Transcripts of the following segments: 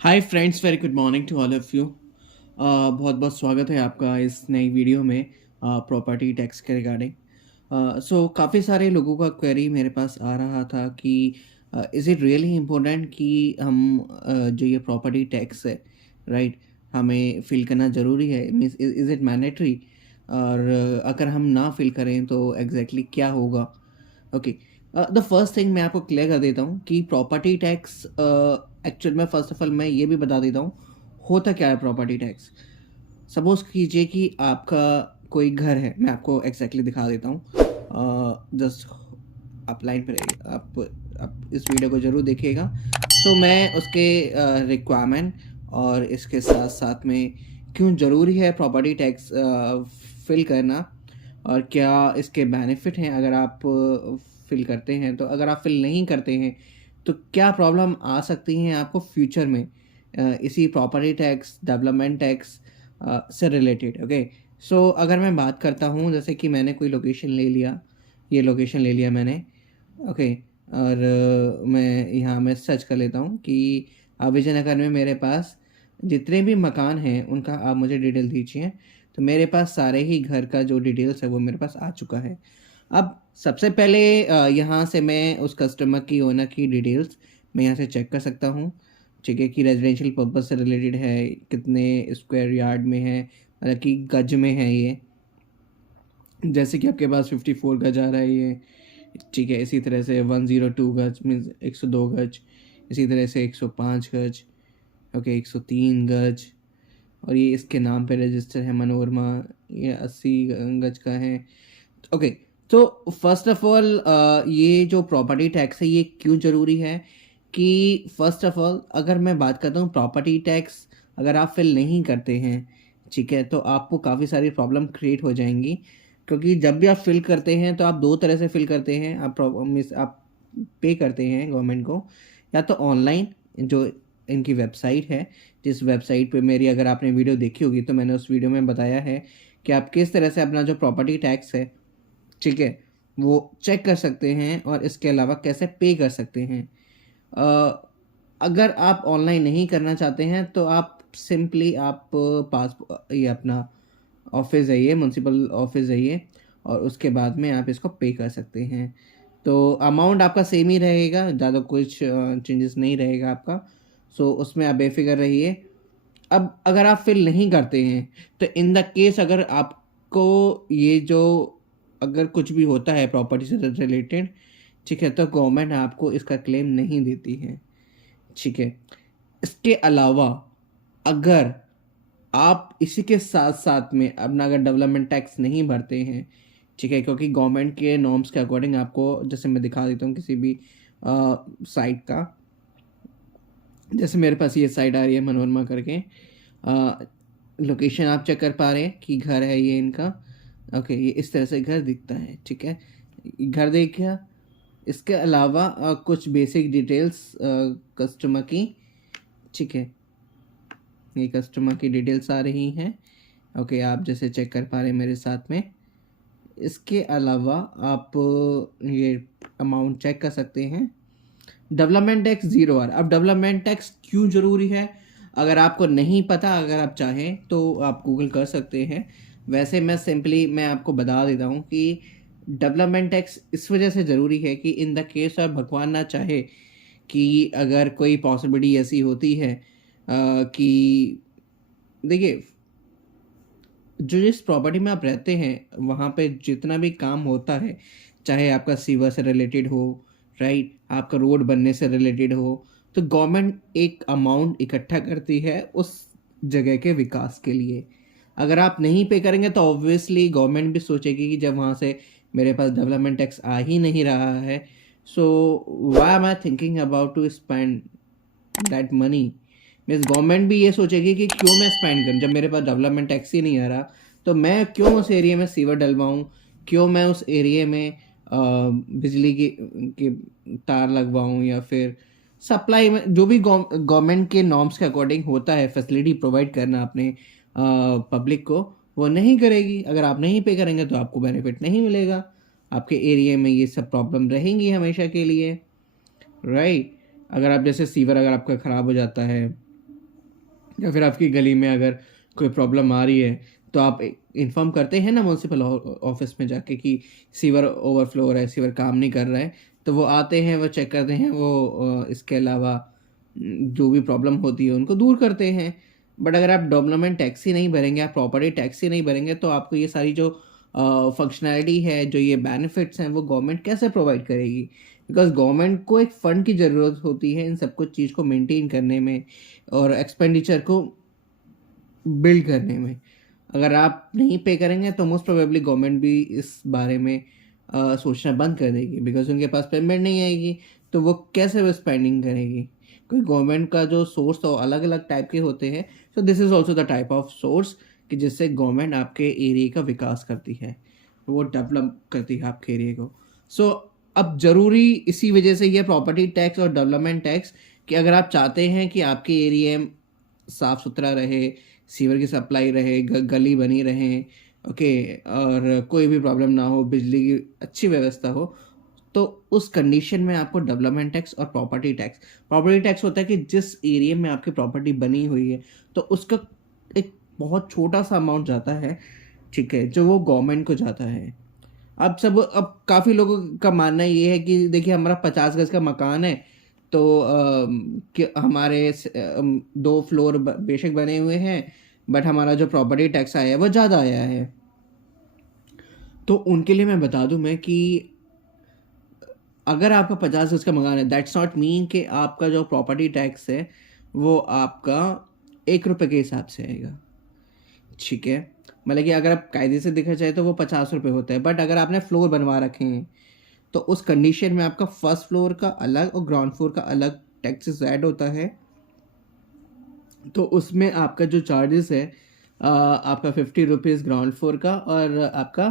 Hi friends, very good morning to all of you. बहुत बहुत स्वागत है आपका इस नई वीडियो में प्रॉपर्टी टैक्स के रिगार्डिंग। सो काफ़ी सारे लोगों का क्वेरी मेरे पास आ रहा था कि इज़ इट रियली इम्पोर्टेंट कि हम जो ये प्रॉपर्टी टैक्स है, राइट, हमें फ़िल करना ज़रूरी है, मीन्स इज़ इट मैंडेटरी? और अगर हम ना फ़िल करें तो एग्जैक्टली क्या होगा? ओके, द फर्स्ट थिंग मैं आपको क्लियर कर देता हूँ कि प्रॉपर्टी टैक्स एक्चुअल में, फर्स्ट ऑफ ऑल मैं ये भी बता देता हूँ होता क्या है प्रॉपर्टी टैक्स। सपोज कीजिए कि आपका कोई घर है, मैं आपको एग्जैक्टली दिखा देता हूँ। जस्ट आप लाइन पर रहिए, आप इस वीडियो को ज़रूर देखिएगा। सो मैं उसके रिक्वायरमेंट और इसके साथ साथ में क्यों ज़रूरी है प्रॉपर्टी टैक्स फिल करना, और क्या इसके बेनिफिट हैं अगर आप फिल करते हैं, तो अगर आप फिल नहीं करते हैं तो क्या प्रॉब्लम आ सकती हैं आपको फ्यूचर में इसी प्रॉपर्टी टैक्स, डेवलपमेंट टैक्स से रिलेटेड। ओके, सो अगर मैं बात करता हूँ, जैसे कि मैंने कोई लोकेशन ले लिया, ये लोकेशन ले लिया मैंने। ओके, और मैं यहाँ मैं सर्च कर लेता हूँ कि विजयनगर में मेरे पास जितने भी मकान हैं उनका आप मुझे डिटेल दीजिए। तो मेरे पास सारे ही घर का जो डिटेल्स है वो मेरे पास आ चुका है। अब सबसे पहले यहाँ से मैं उस कस्टमर की, ओनर की डिटेल्स मैं यहाँ से चेक कर सकता हूँ, ठीक है, कि रेजिडेंशियल पर्पज़ से रिलेटेड है, कितने स्क्वायर यार्ड में है, मतलब कि गज में है ये। जैसे कि आपके पास 54 गज आ रहा है ये, ठीक है। इसी तरह से 102 गज मीन्स 102 गज, इसी तरह से 105 गज, ओके, 103 गज, और ये इसके नाम पे रजिस्टर है मनोरमा, ये 80 गज का है। ओके, तो फर्स्ट ऑफ ऑल ये जो प्रॉपर्टी टैक्स है ये क्यों ज़रूरी है कि फर्स्ट ऑफ ऑल अगर मैं बात करता हूँ प्रॉपर्टी टैक्स, अगर आप फिल नहीं करते हैं, ठीक है, तो आपको काफ़ी सारी प्रॉब्लम क्रिएट हो जाएंगी। क्योंकि जब भी आप फिल करते हैं तो आप दो तरह से फिल करते हैं, मीन्स आप पे करते हैं गवर्नमेंट को, या तो ऑनलाइन, जो इनकी वेबसाइट है, जिस वेबसाइट पे मेरी अगर आपने वीडियो देखी होगी तो मैंने उस वीडियो में बताया है कि आप किस तरह से अपना जो प्रॉपर्टी टैक्स है, ठीक है, वो चेक कर सकते हैं, और इसके अलावा कैसे पे कर सकते हैं। अ, अगर आप ऑनलाइन नहीं करना चाहते हैं तो आप सिंपली आप पास ये अपना ऑफिस जाइए, म्यूनसिपल ऑफिस जाइए, और उसके बाद में आप इसको पे कर सकते हैं। तो अमाउंट आपका सेम ही रहेगा, ज़्यादा कुछ चेंजेस नहीं रहेगा आपका। सो उसमें आप बेफिक्र रहिए। अब अगर आप फिल नहीं करते हैं तो इन द केस अगर आपको ये जो, अगर कुछ भी होता है प्रॉपर्टी से रिलेटेड, ठीक है, तो गवर्नमेंट आपको इसका क्लेम नहीं देती है, ठीक है। इसके अलावा अगर आप इसी के साथ साथ में अपना अगर डेवलपमेंट टैक्स नहीं भरते हैं, ठीक है, क्योंकि गवर्नमेंट के नॉर्म्स के अकॉर्डिंग आपको, जैसे मैं दिखा देता हूँ किसी भी साइट का, जैसे मेरे पास ये साइट आ रही है मनोरमा करके, लोकेशन आप चेक कर पा रहे हैं कि घर है ये इनका। ओके, ये इस तरह से घर दिखता है, ठीक है, घर देखिए। इसके अलावा कुछ बेसिक डिटेल्स कस्टमर की, ठीक है, ये कस्टमर की डिटेल्स आ रही हैं। ओके, आप जैसे चेक कर पा रहे हैं मेरे साथ में। इसके अलावा आप ये अमाउंट चेक कर सकते हैं। Development tax zero R. अब डेवलपमेंट टैक्स क्यों ज़रूरी है, अगर आपको नहीं पता, अगर आप चाहें तो आप गूगल कर सकते हैं। वैसे मैं सिंपली मैं आपको बता देता हूँ कि डेवलपमेंट टैक्स इस वजह से ज़रूरी है कि इन द केस ऑफ भगवान ना चाहे कि अगर कोई पॉसिबिलिटी ऐसी होती है कि देखिए, जो जिस प्रॉपर्टी में आप रहते हैं वहाँ पे जितना भी काम होता है, चाहे आपका सीवर से रिलेटेड हो, राइट, आपका रोड बनने से रिलेटेड हो, तो गवर्नमेंट एक अमाउंट इकट्ठा करती है उस जगह के विकास के लिए। अगर आप नहीं पे करेंगे तो ऑब्वियसली गवर्नमेंट भी सोचेगी कि जब वहाँ से मेरे पास डेवलपमेंट टैक्स आ ही नहीं रहा है, so why am I thinking about to spend that money. Means government भी ये सोचेगी कि क्यों मैं स्पेंड करूँ जब मेरे पास डेवलपमेंट टैक्स ही नहीं आ रहा, तो मैं क्यों उस एरिया में सीवर डलवाऊँ, क्यों मैं उस एरिया में बिजली की तार लगवाऊँ, या फिर सप्लाई में जो भी गवर्नमेंट के नॉर्म्स के अकॉर्डिंग होता है फैसिलिटी प्रोवाइड करना अपने पब्लिक को, वो नहीं करेगी। अगर आप नहीं पे करेंगे तो आपको बेनिफिट नहीं मिलेगा, आपके एरिया में ये सब प्रॉब्लम रहेंगी हमेशा के लिए, राइट। अगर आप जैसे सीवर अगर आपका ख़राब हो जाता है, या फिर आपकी गली में अगर कोई प्रॉब्लम आ रही है तो आप इन्फॉर्म करते हैं ना म्यूनसिपल ऑफिस में जाके कि सीवर ओवरफ्लो हो रहा है, सीवर काम नहीं कर रहा है, तो वो आते हैं, वो चेक करते हैं, वो इसके अलावा जो भी प्रॉब्लम होती है उनको दूर करते हैं। बट अगर आप डेवलपमेंट टैक्स ही नहीं भरेंगे, आप प्रॉपर्टी टैक्स ही नहीं भरेंगे, तो आपको ये सारी जो फंक्शनैलिटी है, जो ये बेनिफिट्स हैं, वो गवर्नमेंट कैसे प्रोवाइड करेगी? बिकॉज गवर्नमेंट को एक फ़ंड की ज़रूरत होती है इन सब कुछ चीज़ को मेंटेन करने में और एक्सपेंडिचर को बिल्ड करने में। अगर आप नहीं पे करेंगे तो मोस्ट प्रोबेबली गवर्नमेंट भी इस बारे में सोचना बंद कर देगी, बिकॉज उनके पास पेमेंट नहीं आएगी, तो वो कैसे वो स्पेंडिंग करेगी? क्योंकि गवर्नमेंट का जो सोर्स तो अलग अलग टाइप के होते हैं, so this is also the type of source कि जिससे गवर्नमेंट आपके एरिया का विकास करती है, वो डेवलप करती है आपके एरिया को। सो अब ज़रूरी इसी वजह से ये प्रॉपर्टी टैक्स और डेवलपमेंट टैक्स कि अगर आप चाहते हैं कि आपके एरिया साफ़ सुथरा रहे, सीवर की सप्लाई रहे, गली बनी रहे, ओके, और कोई भी प्रॉब्लम ना हो, बिजली की अच्छी व्यवस्था हो, तो उस कंडीशन में आपको डेवलपमेंट टैक्स और प्रॉपर्टी टैक्स होता है कि जिस एरिया में आपकी प्रॉपर्टी बनी हुई है, तो उसका एक बहुत छोटा सा अमाउंट जाता है, ठीक है, जो वो गवर्नमेंट को जाता है। अब काफ़ी लोगों का मानना ये है कि देखिए हमारा 50 गज का मकान है, तो कि हमारे 2 फ्लोर बेशक बने हुए हैं, बट हमारा जो प्रॉपर्टी टैक्स आया है वो ज़्यादा आया है। तो उनके लिए मैं बता दूं मैं कि अगर आपका 50 गज का मकान है, दैट्स नॉट मीन कि आपका जो प्रॉपर्टी टैक्स है वो आपका 1 रुपये के हिसाब से आएगा, ठीक है। मतलब कि अगर आप कायदे से देखा जाए तो वो 50 रुपये होता है, बट अगर आपने फ्लोर बनवा रखे हैं तो उस कंडीशन में आपका फर्स्ट फ्लोर का अलग और ग्राउंड फ्लोर का अलग टैक्सेस ऐड होता है। तो उसमें आपका जो चार्जेस है, आपका 50 रुपीज़ ग्राउंड फ्लोर का और आपका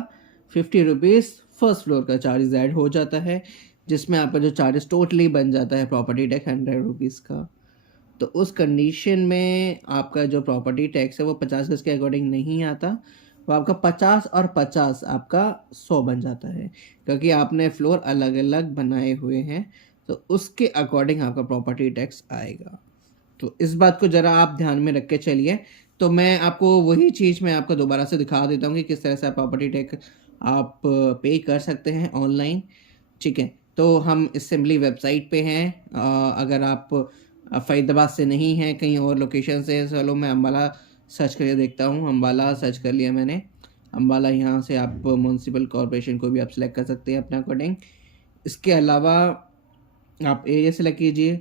50 रुपीज़ फर्स्ट फ्लोर का चार्जेस ऐड हो जाता है, जिसमें आपका जो चार्जेस टोटली बन जाता है प्रॉपर्टी टैक्स 100 रुपीज़ का। तो उस कंडीशन में आपका जो प्रॉपर्टी टैक्स है वो 50 गज के अकॉर्डिंग नहीं आता, वो आपका 50 और 50 आपका 100 बन जाता है, क्योंकि आपने फ्लोर अलग अलग बनाए हुए हैं, तो उसके अकॉर्डिंग आपका प्रॉपर्टी टैक्स आएगा। तो इस बात को ज़रा आप ध्यान में रख के चलिए। तो मैं आपको वही चीज़ मैं आपको दोबारा से दिखा देता हूँ कि किस तरह से आप प्रॉपर्टी टैक्स आप पे कर सकते हैं ऑनलाइन, ठीक है। तो हम सिंपली वेबसाइट पे हैं। अगर आप फरीदाबाद से नहीं हैं, कहीं और लोकेशन से, चलो मैं अम्बाला सर्च करके देखता हूँ। अम्बाला सर्च कर लिया मैंने। अम्बाला, यहाँ से आप म्युनिसिपल कॉरपोरेशन को भी आप सेलेक्ट कर सकते हैं अपने अकॉर्डिंग। इसके अलावा आप एरिया सेलेक्ट कीजिए,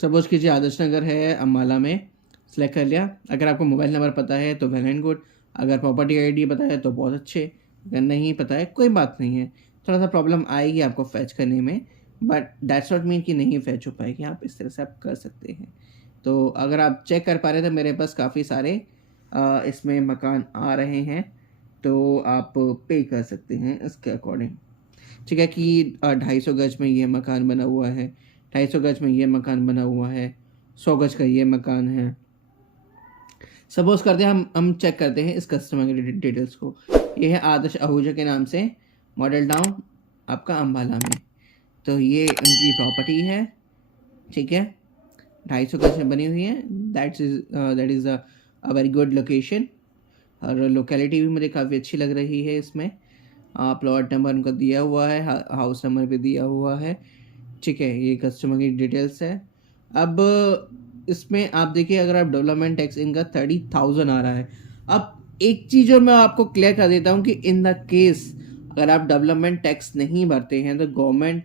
सपोज कीजिए आदर्श नगर है अम्बाला में, सेलेक्ट कर लिया। अगर आपको मोबाइल नंबर पता है तो वेल एंड गुड, अगर प्रॉपर्टी आईडी पता है तो बहुत अच्छे, अगर नहीं पता है कोई बात नहीं है, थोड़ा सा प्रॉब्लम आएगी आपको फैच करने में, बट दैट्स नॉट मीन कि नहीं फैच हो पाएगी, आप इस तरह से आप कर सकते हैं। तो अगर आप चेक कर पा रहे थे, मेरे पास काफ़ी सारे इसमें मकान आ रहे हैं, तो आप पे कर सकते हैं इसके अकॉर्डिंग, ठीक है। कि 250 गज में ये मकान बना हुआ है, 250 गज में ये मकान बना हुआ है, 100 गज का ये मकान है। सपोज करते हैं हम चेक करते हैं इस कस्टमर के डिटेल्स को। ये है आदर्श आहूजा के नाम से, मॉडल टाउन आपका अम्बाला में। तो ये उनकी प्रॉपर्टी है, ठीक है, 250 गज में बनी हुई है। That is a very good location, और लोकेलिटी भी मुझे काफ़ी अच्छी लग रही है इसमें। प्लॉट नंबर उनका दिया हुआ है, हाउस नंबर भी दिया हुआ है, ठीक है। ये कस्टमर की डिटेल्स है। अब इसमें आप देखिए, अगर आप डेवलपमेंट टैक्स इनका 30,000 आ रहा है। अब एक चीज़ और मैं आपको क्लियर कर देता हूँ कि इन द केस अगर आप डेवलपमेंट टैक्स नहीं भरते हैं तो गवर्नमेंट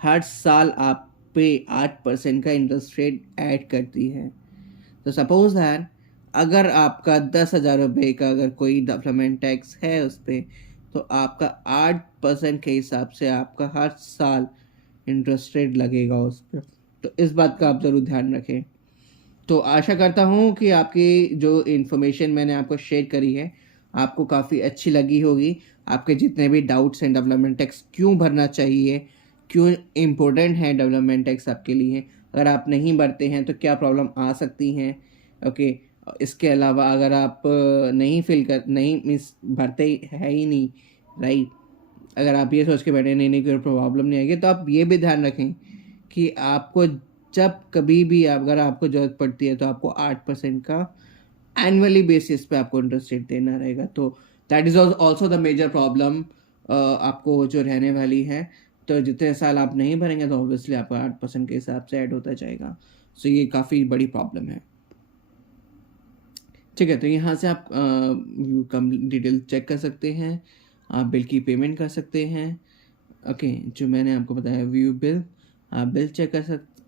हर साल आप पे 8% का इंटरेस्ट रेट ऐड करती है। तो सपोज दैट अगर आपका 10,000 रुपये का अगर कोई डेवलपमेंट टैक्स है उस पर, तो आपका 8% के हिसाब से आपका हर साल इंटरेस्ट रेट लगेगा उस पर। तो इस बात का आप ज़रूर ध्यान रखें। तो आशा करता हूँ कि आपकी जो इन्फॉर्मेशन मैंने आपको शेयर करी है आपको काफ़ी अच्छी लगी होगी। आपके जितने भी डाउट्स हैं डेवलपमेंट टैक्स क्यों भरना चाहिए, क्यों इम्पोर्टेंट है डेवलपमेंट टैक्स आपके लिए, अगर आप नहीं भरते हैं तो क्या प्रॉब्लम आ सकती हैं, ओके। इसके अलावा अगर आप नहीं मीन्स भरते है ही नहीं, राइट, अगर आप ये सोच के बैठे नहीं नहीं कोई प्रॉब्लम नहीं आएगी, तो आप ये भी ध्यान रखें कि आपको जब कभी भी अगर आपको ज़रूरत पड़ती है तो आपको 8% का एनुअली बेसिस पे आपको इंटरेस्ट रेट देना रहेगा। तो that is also the major problem आपको जो रहने वाली है। तो जितने साल आप नहीं भरेंगे तो ऑब्वियसली आपका 8% के हिसाब से ऐड होता जाएगा। सो ये काफ़ी बड़ी प्रॉब्लम है। ठीक है, तो यहाँ से आप कम डिटेल चेक कर सकते हैं, आप बिल की पेमेंट कर सकते हैं। ओके, जो मैंने आपको बताया व्यू बिल, आप बिल चेक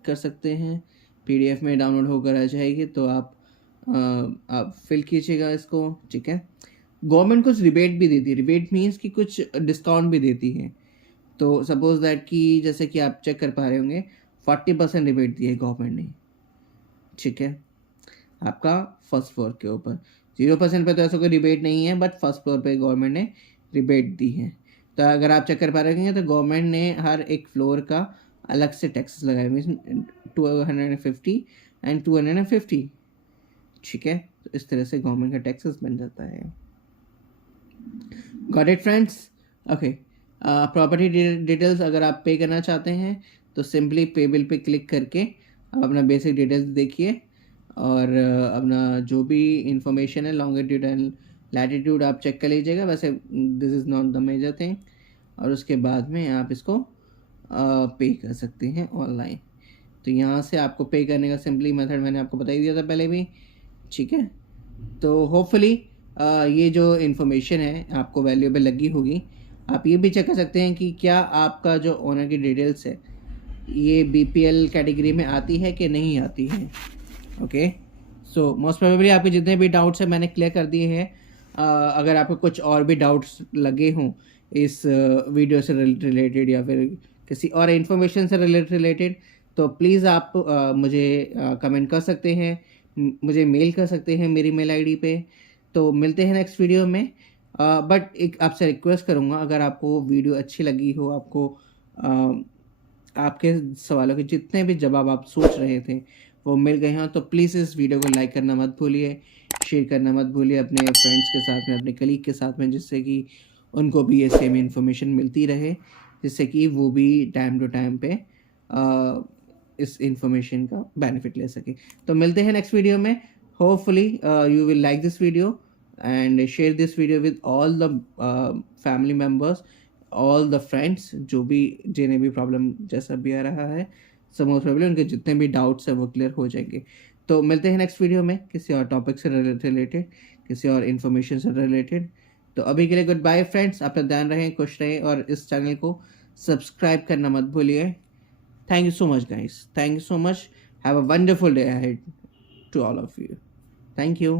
कर सकते हैं। पीडीएफ में डाउनलोड होकर आ जाएगी, तो आप फिल कीजिएगा इसको। ठीक है, गवर्नमेंट कुछ रिबेट भी देती है। रिबेट मीन्स कि कुछ डिस्काउंट भी देती है। तो सपोज दैट कि जैसे कि आप चेक कर पा रहे होंगे 40% रिबेट दी है गवर्नमेंट ने। ठीक है, आपका फर्स्ट फ्लोर के ऊपर 0% पे तो ऐसा कोई रिबेट नहीं है, बट फर्स्ट फ्लोर पे गवर्नमेंट ने रिबेट दी है। तो अगर आप चेक कर पा रहे हैं तो गवर्नमेंट ने हर एक फ्लोर का अलग से टैक्सेस लगाए, मीन्स 250 एंड 250। ठीक है, तो इस तरह से गवर्नमेंट का टैक्सेस बन जाता है। Got it friends? Okay, property details अगर आप पे करना चाहते हैं तो सिंपली पे बिल पे क्लिक करके आप अपना बेसिक डिटेल्स देखिए और अपना जो भी इंफॉर्मेशन है लॉन्गिट्यूड एंड लैटिट्यूड आप चेक कर लीजिएगा। वैसे this is not the major thing. और उसके बाद में आप इसको पे कर सकते हैं ऑनलाइन। तो यहाँ से आपको पे करने का सिंपली मेथड मैंने आपको बता ही दिया था पहले भी। ठीक है, तो होपफुली ये जो इन्फॉर्मेशन है आपको वैल्यूएबल लगी होगी। आप ये भी चेक कर सकते हैं कि क्या आपका जो ओनर की डिटेल्स है ये बीपीएल कैटेगरी में आती है कि नहीं आती है। ओके, सो मोस्ट प्रोबेबली आपके जितने भी डाउट्स हैं मैंने क्लियर कर दिए हैं। अगर आपको कुछ और भी डाउट्स लगे हों इस वीडियो से रिलेटेड या फिर किसी और इन्फॉर्मेशन से रिलेटेड, तो प्लीज़ आप मुझे कमेंट कर सकते हैं, मुझे मेल कर सकते हैं मेरी मेल आईडी पे। तो मिलते हैं नेक्स्ट वीडियो में। बट एक आपसे रिक्वेस्ट करूँगा, अगर आपको वीडियो अच्छी लगी हो, आपको आपके सवालों के जितने भी जवाब आप सोच रहे थे वो मिल गए हों, तो प्लीज़ इस वीडियो को लाइक करना मत भूलिए, शेयर करना मत भूलिए अपने फ्रेंड्स के साथ में, अपने कलीग के साथ में, जिससे कि उनको भी ये सेम इन्फॉर्मेशन मिलती रहे, जिससे कि वो भी टाइम टू टाइम पे इस इन्फॉर्मेशन का बेनिफिट ले सके। तो मिलते हैं नेक्स्ट वीडियो में। Hopefully you will like this video and share this video with all the family members, all the friends जो भी जिन्हें भी प्रॉब्लम जैसा भी आ रहा है। सो मोस्ट प्रोबेबली उनके जितने भी डाउट्स हैं वो क्लियर हो जाएंगे। तो मिलते हैं नेक्स्ट वीडियो में किसी और टॉपिक से रिलेटेड, किसी और इन्फॉर्मेशन से रिलेटेड। तो अभी के लिए गुड बाय फ्रेंड्स, अपना ध्यान रहें, खुश रहें और इस चैनल को सब्सक्राइब करना मत भूलिए। Thank you so much guys, thank you so much, have a wonderful day ahead to all of you. Thank you.